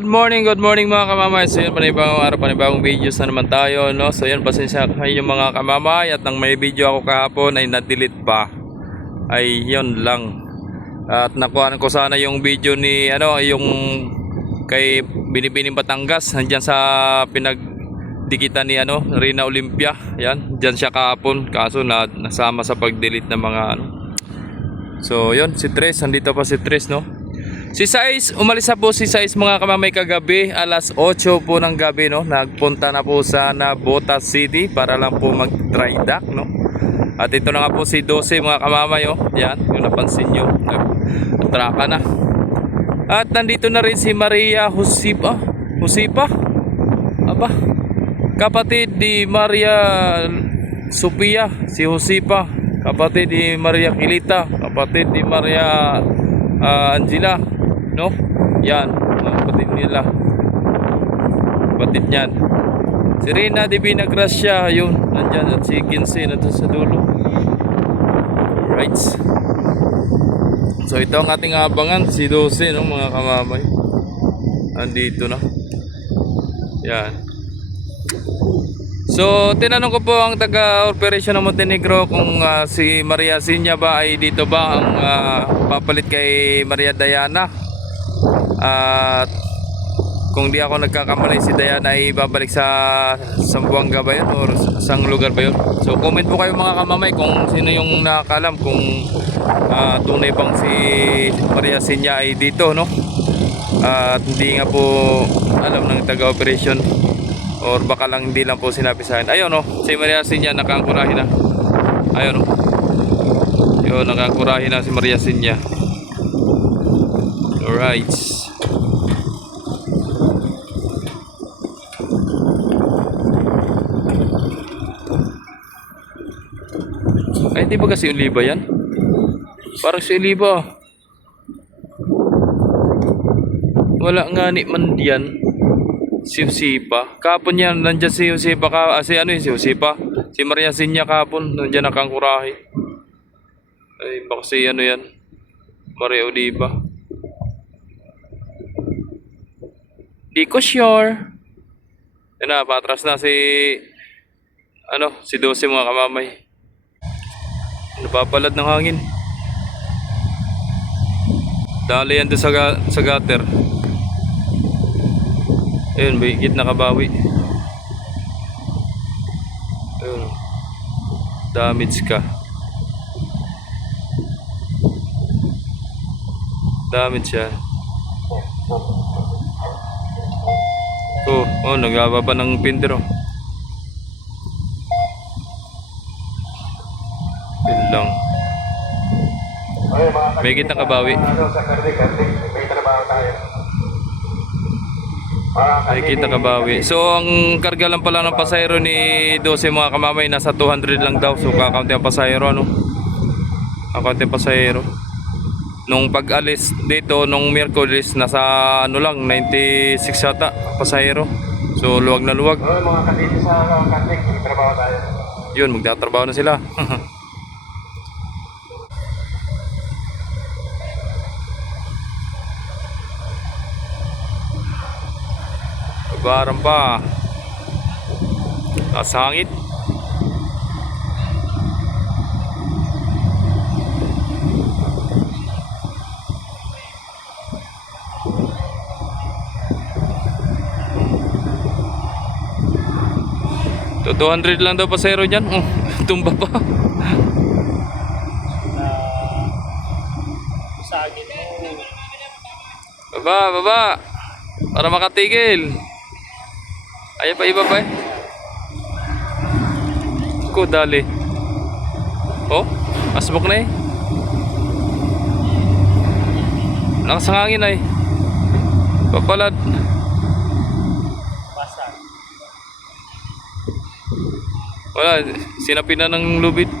Good morning mga kamamay. So yun, panibagong araw, panibagong videos na naman tayo, no? So yun, pasensya kayo mga kamamay. At nang may video ako kahapon ay na-delete pa. Ay yun lang. At nakuha ko sana yung video ni yung kay Binibining Batangas. Nandyan sa pinagdikitan ni Rina Olympia. Yan, dyan siya kahapon. Kaso nasama sa pag-delete ng mga So yun, si Tres, nandito pa si Tres, no? Si Sais, umalis na po si Sais mga kamamay kagabi, alas 8 po ng gabi, no? Nagpunta na po sa Botas City para lang po mag-dry dock, no? At ito na nga po si 12 mga kamamay, oh. Yan, yung napansin nyo, nag-traka na. At nandito na rin si Maria Josipa, aba, kapatid ni Maria Sophia, si Josipa, kapatid ni Maria Kilita, kapatid ni Maria Angela, no? Yan, kapatid nila, kapatid niyan. Si Rina Divina Gracia, yun, nandyan. At si Kinsey nandun sa dulo. Right. So ito ang ating abangan, si 12, no, mga kamamay. Andito na. Yan. So tinanong ko po ang taga-operation ng Montenegro kung si Maria Sinya ba ay dito ba ang papalit kay Maria Diana. At kung di ako nagkakamali, si Diana ay babalik sa Zamboanga ba yun o sang lugar ba yun. So comment po kayo mga kamamay kung sino yung nakakalam kung tunay bang si Maria Sinya ay dito, no? At hindi nga po alam ng taga-operation, or baka lang hindi lang po sinabi sa akin. Ayun, no, si Maria Sinya nakangkurahin na. Ayun, no. Yun, nakangkurahin na si Maria Sinya. Alright. Ay, di ba kasi Oliva yan? Parang si Oliva. Wala nga ni man diyan. Si Josipa. Kapon yan, nandyan si Josipa si Josipa. Si Maria Sinya kapon, nandyan nakangkurahi. Ay, baka si yan. Maria Oliva. Di ko sure. Yan na, patras na si si 12 mga kamamay. Napapalad ng hangin. Dali yan doon sa gutter. Ayun, may higit na kabawi. Ayun. Damage ka. Damage yan. Nagbababa ng pinter, oh. Yun lang. May higit na kabawi. Nakikita kabawi. So ang karga lang pala ng pasahero ni 12 mga kamamay, nasa 200 lang daw. So kakaunti ang pasahero, kakaunti ang pasahero. Nung pag-alis dito nung Miyerkules, nasa lang 96 yata pasahero. So luwag na luwag. Mga kasito sa Catholic, magtrabaho tayo. Yun, magtatrabaho na sila. Baran pa. Nasa hangit. So 200 lang daw pasero dyan. Tumba pa. Sagit mo. Baba. Para makatigil. Ayan pa, iba pa eh. Dali. Asbok na eh. Lakas ang hangin ay. Papalad. Basag. Wala, sinapinan ng lubid.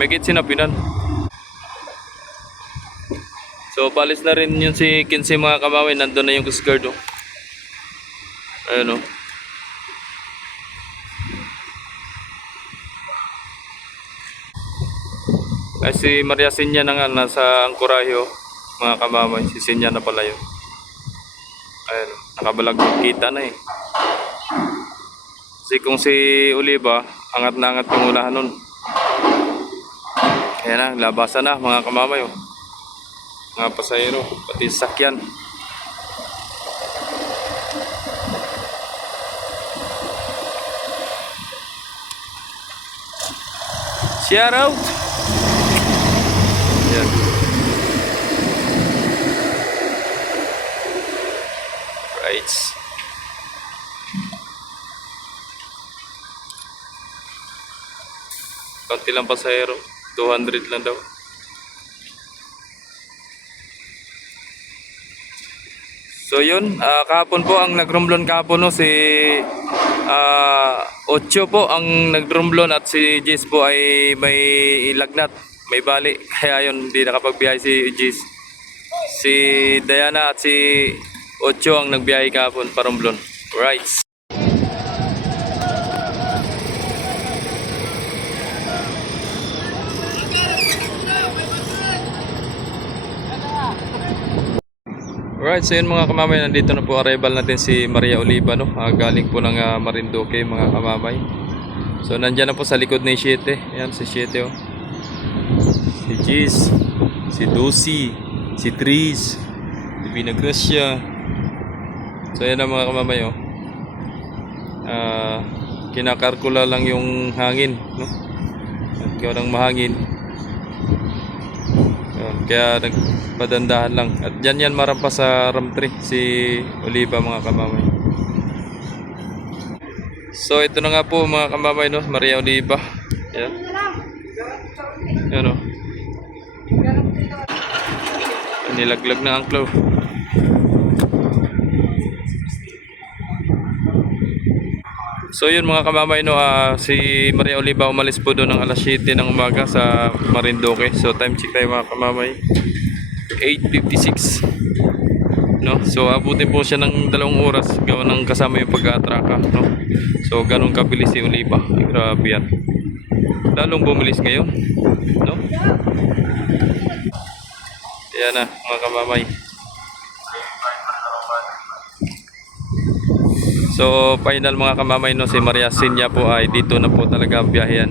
Megit sinapinan. So palis na rin yun si Kinsey mga kamamay. Nandun na yung Coast Guard, oh. Ayun, oh. Ay si Maria Sinya na nga nasa Ancorajo mga kamamay. Si Sinya na pala yun. Ayun, nakabalag kita na eh. Kasi kung si Oliva, angat na angat yung ulahan nun. Ayan na, labasan na mga kamamay. Oh. Mga pasahero, pati sakyan. Shout out! Ayan. Right. Konti lang pasahero, 200 lang daw. So yun, kahapon po ang nagrumblon kahapon no, si Ocho po ang nagrumblon at si Jis po ay may ilagnat, may bali. Kaya yun, hindi nakapagbiyahe si Jis. Si Diana at si Ocho ang nagbiyahe kahapon para rumblon. Right. Alright, so yun mga kamamay, nandito na po arrival natin si Maria Oliva, no? Galing po ng Marinduque mga kamamay. So nandyan na po sa likod ni Siete. Ayan si Siete oh. Si Jis, si Dosi, si Tris, si Vinagracia. So ayan na mga kamamay oh. Kinakalkula lang yung hangin, no? At kaya ng mahangin. Kaya nagpadandahan lang. At dyan yan marampas sa RAM3 si Oliva mga kamamay. So ito na nga po mga kamamay no, Maria Oliva. Yan. Yan o. Nilaglag na ang claw. So yun mga kamamay no, si Maria Oliva umalis po doon ng alas 7 ng umaga sa Marinduque. So time check tayo mga kamamay, 8:56 no. So abutin po siya ng 2 oras gawa ng kasama yung pag-aatraka no. So ganun kabilis si Oliva, grabe yan, lalong bumilis ngayon no. Yan na mga kamamay. So final mga kamamay no, si Maria Sinya po ay dito na po talaga ang biyahean.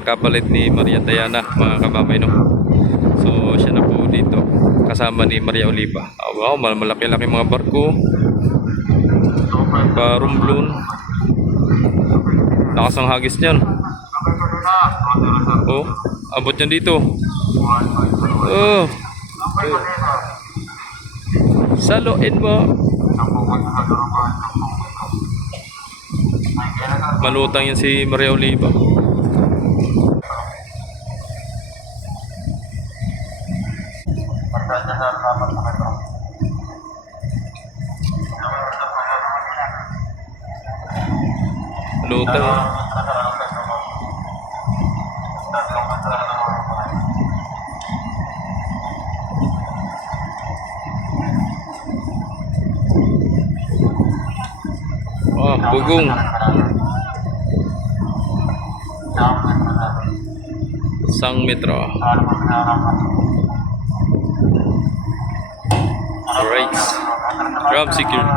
Kapalit ni Maria Diana mga kamamay no. So siya na po dito kasama ni Maria Oliva. Wow, malaki-laki mga barko. Parumblon. Lakas ang hagis niyan. Oh, abot niyan dito. Oh. Saloin mo. Malutang yan si Maria Oliva. Malutang. Bugong. Sang metro. Alright. Grab secure.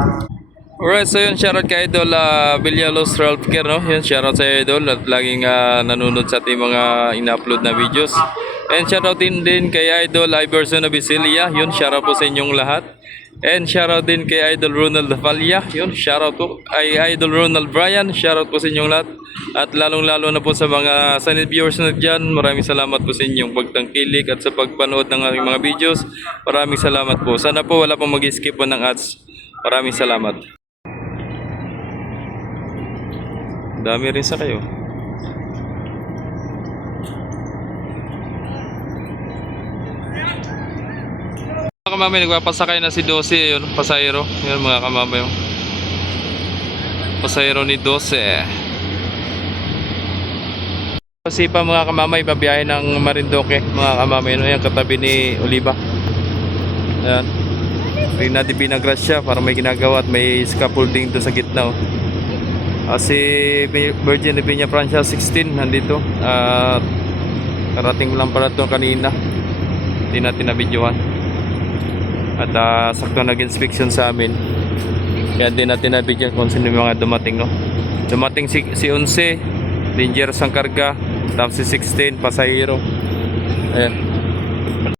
Alright, so yun, shoutout kay Idol Villalos Ralph Care, no? Yun, shoutout sa Idol at laging nanonood sa ating mga ina-upload na videos. And shoutout din kay Idol Iverson Abisilia. Yun, shoutout po sa inyong lahat. And shoutout din kay Idol Ronald Davalia. Yun, shoutout po kay Idol Ronald Bryan. Shoutout po sa inyong lahat. At lalong-lalo na po sa mga silent viewers na dyan, maraming salamat po sa inyong pagtangkilik at sa pagpanood ng aking mga videos. Maraming salamat po. Sana po wala pong mag-skip po ng ads. Maraming salamat. Dami rin sa kayo. Mga kamamay, nagpapasakay na si Dose, yun, pasahero. Yun mga kamamay. Pasahero ni Dose. Kasi pa mga kamamay, babiyahe ng Marinduque. Mga kamamay, no, yan, katabi ni Oliva. Ayan. Rina de Vinagracia para may ginagawa at may scaffolding doon sa gitna. Si Virgin de Peña Francia 16 nandito. Karating lang pala ito kanina. Hindi natin na-videohan. At sakto nag-inspection sa amin. Kaya din natin nabigyan kung sino yung mga dumating, no? Dumating si 11, dangerous ang karga. Tapos si 16, pasahero. Ayan.